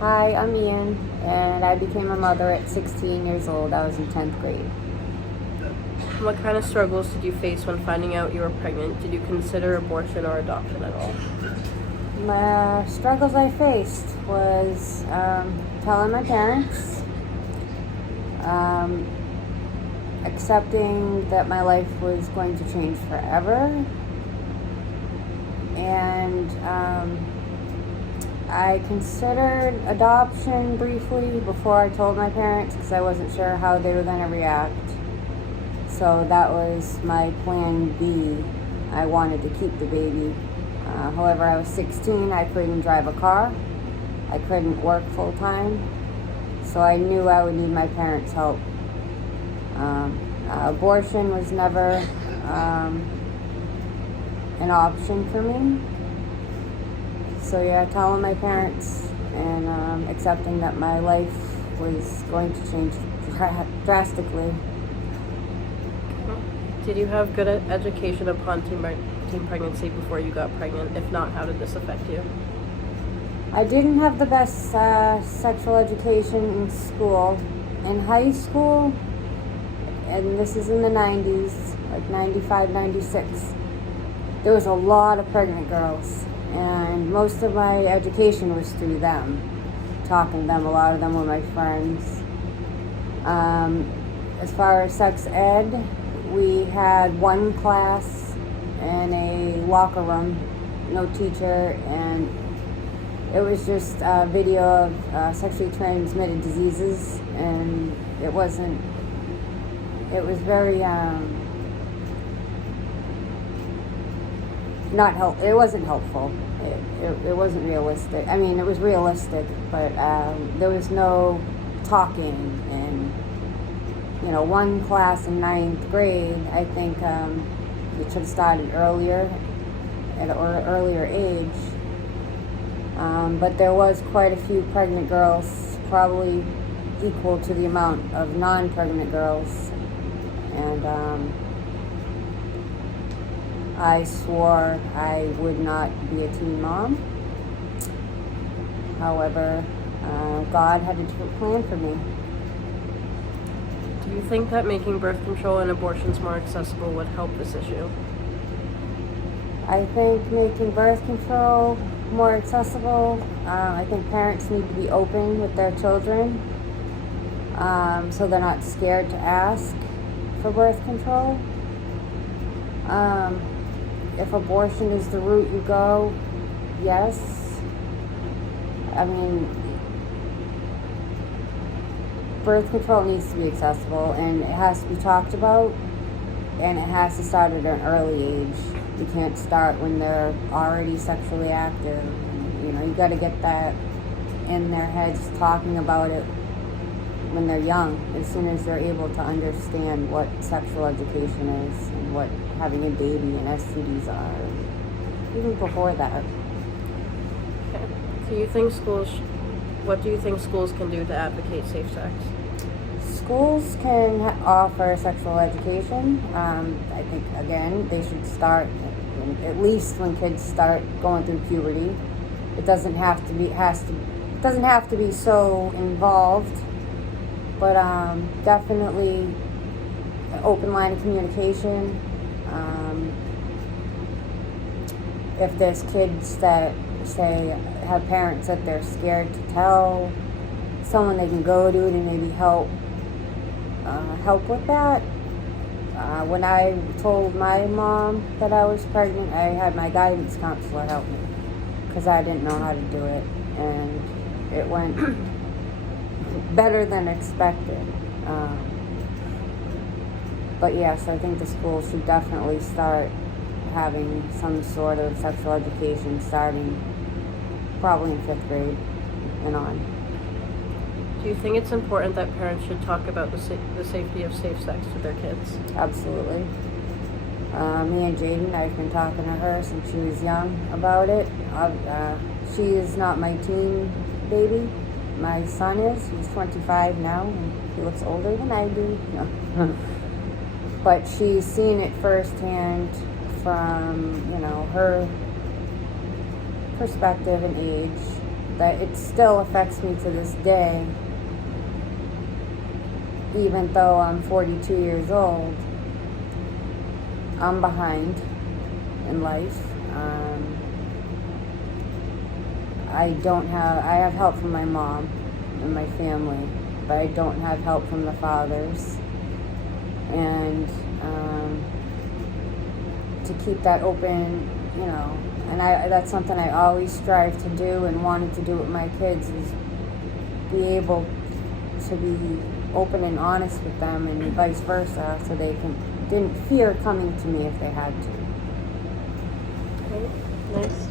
Hi, I'm Ian, and I became a mother at 16 years old. I was in 10th grade. What kind of struggles did you face when finding out you were pregnant? Did you consider abortion or adoption at all? My struggles I faced was telling my parents, accepting that my life was going to change forever, and I considered adoption briefly before I told my parents because I wasn't sure how they were going to react. So that was my plan B. I wanted to keep the baby. However, I was 16. I couldn't drive a car. I couldn't work full time. So I knew I would need my parents' help. Abortion was never an option for me. So yeah, telling my parents and accepting that my life was going to change drastically. Did you have good education upon teen pregnancy before you got pregnant? If not, how did this affect you? I didn't have the best sexual education in school. In high school, and this is in the 90s, like 95, 96, there was a lot of pregnant girls. And most of my education was through them, talking to them. A lot of them were my friends. As far as sex ed, we had one class in a locker room, no teacher, and it was just a video of sexually transmitted diseases, and it was very it wasn't helpful. It wasn't realistic. I mean, it was realistic, but there was no talking. And one class in 9th grade, I think it should have started earlier, at an earlier age. But there was quite a few pregnant girls, probably equal to the amount of non-pregnant girls, and I swore I would not be a teen mom. However, God had a different plan for me. Do you think that making birth control and abortions more accessible would help this issue? I think making birth control more accessible. I think parents need to be open with their children, so they're not scared to ask for birth control. If abortion is the route you go, yes. I mean, birth control needs to be accessible, and it has to be talked about, and it has to start at an early age. You can't start when they're already sexually active. You got to get that in their heads, talking about it when they're young, as soon as they're able to understand what sexual education is and what having a baby and STDs are, even before that. Okay. What do you think schools can do to advocate safe sex? Schools can offer sexual education. I think, again, they should start at least when kids start going through puberty. It doesn't have to be so involved, but definitely an open line of communication. If there's kids that say have parents that they're scared to tell, someone they can go to maybe help with that. When I told my mom that I was pregnant, I had my guidance counselor help me because I didn't know how to do it, and it went better than expected. But yes, I think the schools should definitely start having some sort of sexual education starting probably in 5th grade and on. Do you think it's important that parents should talk about the safety of safe sex with their kids? Absolutely. Me and Jaden, I've been talking to her since she was young about it. She is not my teen baby. My son is. He's 25 now, and he looks older than I do. No. But she's seen it firsthand from, her perspective and age. that it still affects me to this day, even though I'm 42 years old. I'm behind in life. I have help from my mom and my family, but I don't have help from the fathers. And to keep that open, and that's something I always strive to do and wanted to do with my kids, is be able to be open and honest with them, and vice versa, so they didn't fear coming to me if they had to. Okay, nice.